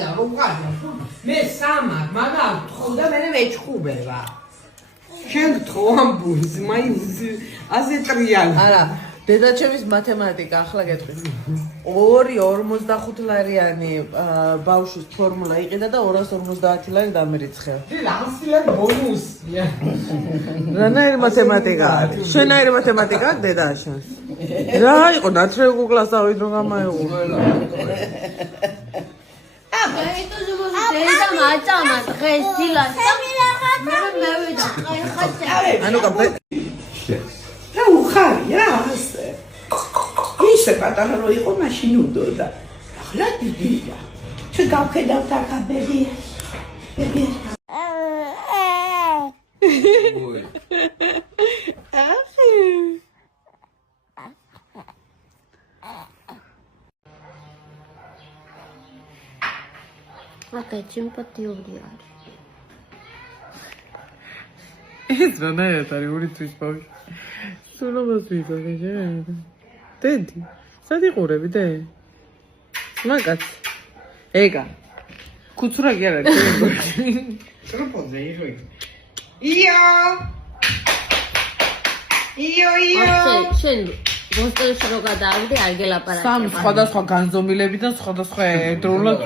და რომ ყავდა მე სამარ მაგრამ თხოდა მე მეჩხუბება შენ გთხოვ ამბულს მაინც ასე ტრიანი არა დედაჩემის მათემატიკა ახლა გეტყვი 2.45 ლარიანი ბავშვის ფორმულა იყიდა და 250 ლარი დამერიცხა ლანსილად ბონუსია რანაირი მათემატიკა არის შენაირი მათემატიკა დედაშენს რა იყო ნაცრევ გუგლას ავიდრო გამაიღო დედა მაჭამა დღეს დილას მე მევიდა ხაჭა ანუ კაფე რა უხარი რა ასე ისე პატარა რო იყო მაშინ უდოდა ახლა დიდია ჩვენ გავხედავთ აქ ბები ბები აკა სიმპათიური არის ეს რანაირად არის ორი თვის ბავშვი სულობას ვიზახე შენ დედი სად იყურები დე მაგაც ეგა კუცურა კი არ არის ტროპოზე იყო იო შენ ბოსტონში რო გადავიდი არ გელაპარაკე სამ სხვადასხვა განზომილებიდან სხვადასხვა ერთდროულად